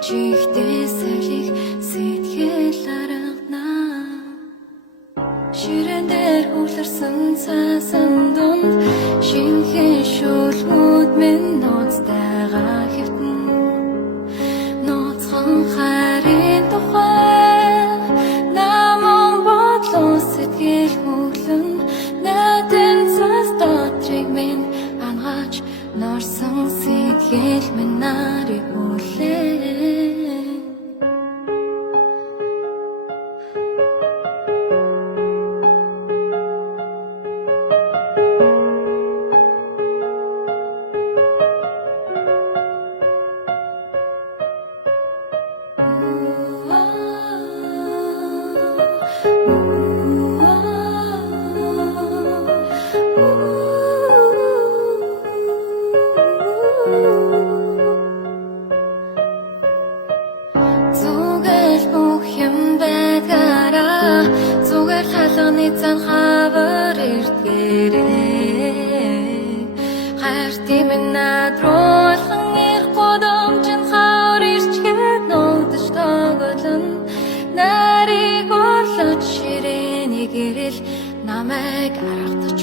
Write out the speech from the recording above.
чихтэй сэлих сэтгэл аргана ширэн дээр хүлэрсэн цаасан дунд шинхэн шүлгүүд минь нууцтайгаа хэвтэн нууцхан хайрын тухай наман бодлоо сэтгэл хөдлөн надын цас дотрыг минь ангаач норсон сэтгэл минь нарыг хүлээ Зүгээр бүх юм байгаараа зүгээр халганы цан хавар ирдгээрээ хайртай минь над руу алхан ир годомжин хавар ирчгээд нуудаж тоглон нарыг орлож ширээний гэрэл намайг аргадаж